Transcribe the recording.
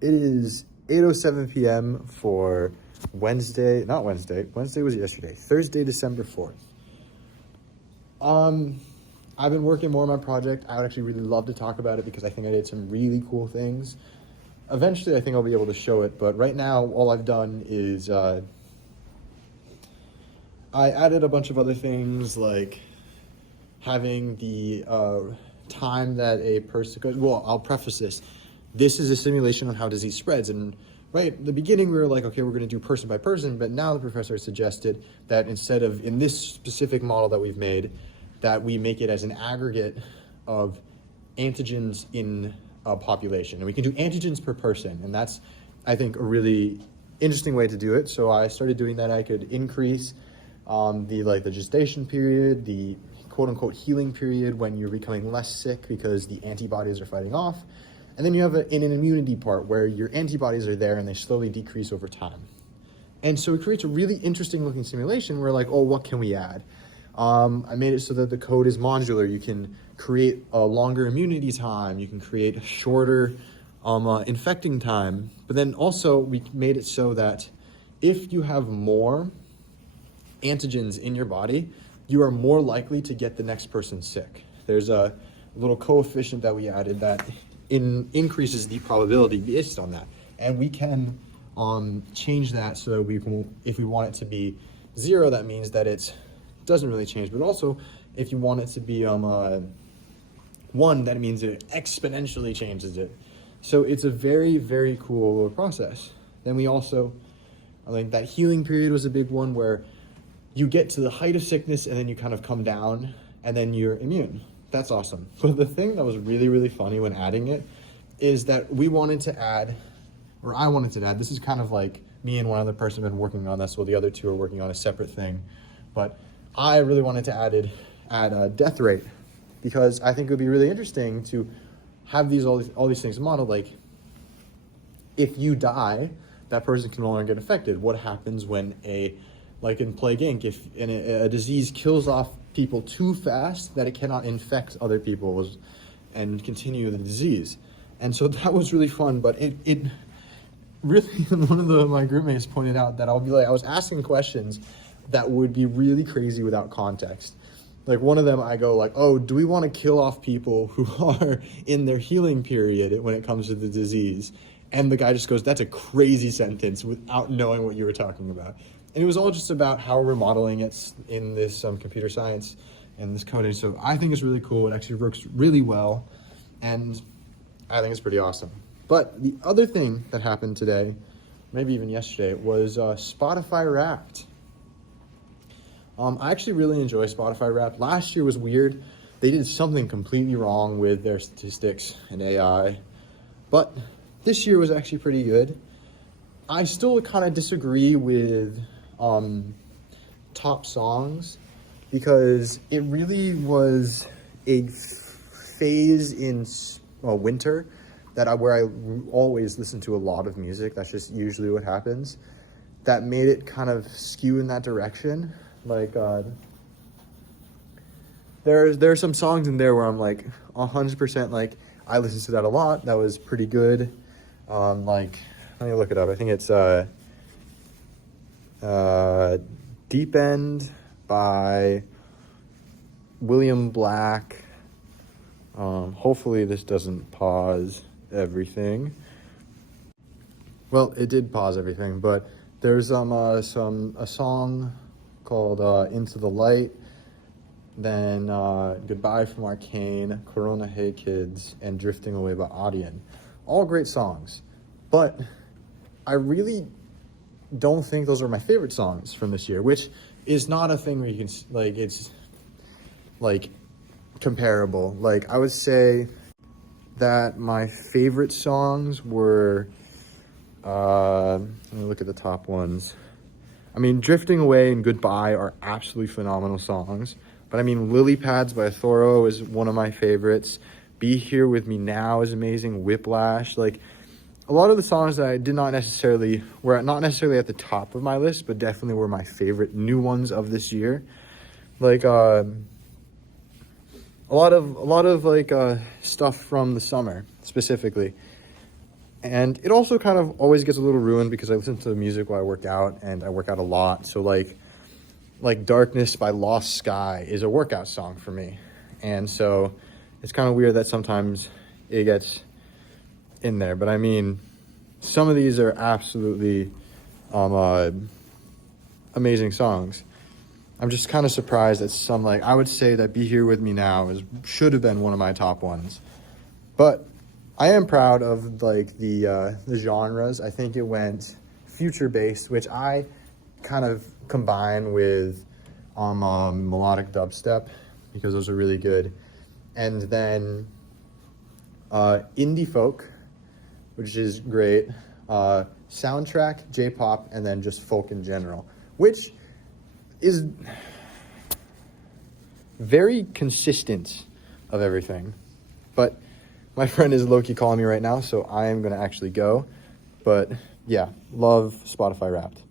It is 8:07 p.m. for Wednesday, not Wednesday. Wednesday was yesterday. Thursday, December 4th. I've been working more on my project. I would actually really love to talk about it because I think I did some really cool things. Eventually, I think I'll be able to show it, but right now, all I've done is I added a bunch of other things like having the time that a person goes. Well, I'll preface this. This is a simulation on how disease spreads. And right at the beginning, we were like, okay, we're going to do person by person. But now the professor suggested that instead of in this specific model that we've made, that we make it as an aggregate of antigens in a population. And we can do antigens per person. And that's, I think, a really interesting way to do it. So I started doing that. I could increase the gestation period, the quote unquote healing period when you're becoming less sick because the antibodies are fighting off. And then you have an immunity part where your antibodies are there and they slowly decrease over time. And so it creates a really interesting looking simulation where like, oh, what can we add? I made it so that the code is modular. You can create a longer immunity time. You can create a shorter infecting time. But then also we made it so that if you have more antigens in your body, you are more likely to get the next person sick. There's a little coefficient that we added that increases the probability based on that. And we can change that so that we can, if we want it to be 0, that means that it doesn't really change. But also, if you want it to be 1, that means it exponentially changes it. So it's a very, very cool process. Then we also, I think that healing period was a big one where you get to the height of sickness and then you kind of come down and then you're immune. That's awesome. But the thing that was really, really funny when adding it is that we wanted to add, or I wanted to add, this is kind of like me and one other person have been working on this, while the other two are working on a separate thing. But I really wanted to add a death rate because I think it would be really interesting to have all these things modeled. Like, if you die, that person can no longer get affected. What happens when like in Plague Inc., if a disease kills off people too fast that it cannot infect other people and continue the disease? And so that was really fun, but it really, one of my group mates pointed out that I was asking questions that would be really crazy without context. Like one of them, I go like, oh, do we want to kill off people who are in their healing period when it comes to the disease? And the guy just goes, that's a crazy sentence, without knowing what you were talking about. And it was all just about how we're modeling it in this computer science and this coding. So I think it's really cool. It actually works really well. And I think it's pretty awesome. But the other thing that happened today, maybe even yesterday, was Spotify Wrapped. I actually really enjoy Spotify Wrapped. Last year was weird. They did something completely wrong with their statistics and AI. But this year was actually pretty good. I still kind of disagree with top songs because it really was a phase in winter where I always listen to a lot of music. That's just usually what happens. That made it kind of skew in that direction. Like there are some songs in there where I'm like 100% like I listen to that a lot. That was pretty good. Like, let me look it up. I think it's Deep End by William Black. Hopefully this doesn't pause everything. Well, it did pause everything, but there's a song called Into the Light, then Goodbye from Arcane, Corona Hey Kids, and Drifting Away by Audion. All great songs, but I really don't think those are my favorite songs from this year, which is not a thing where you can, like, it's, like, comparable. Like, I would say that my favorite songs were, let me look at the top ones. I mean, Drifting Away and Goodbye are absolutely phenomenal songs, but I mean, Lily Pads by Thoro is one of my favorites. Be Here With Me Now is amazing. Whiplash, like, a lot of the songs that I were not necessarily at the top of my list, but definitely were my favorite new ones of this year. Like, a lot of like stuff from the summer specifically. And it also kind of always gets a little ruined because I listen to the music while I work out, and I work out a lot. So like Darkness by Lost Sky is a workout song for me. And so it's kind of weird that sometimes it gets in there. But I mean, some of these are absolutely amazing songs. I'm just kind of surprised that some, like, I would say that Be Here With Me Now should have been one of my top ones. But I am proud of, like, the genres. I think it went future-based, which I kind of combine with melodic dubstep, because those are really good. And then indie folk, which is great. Soundtrack, J-pop, and then just folk in general, which is very consistent of everything. But my friend is low-key calling me right now, so I am going to actually go. But yeah, love Spotify Wrapped.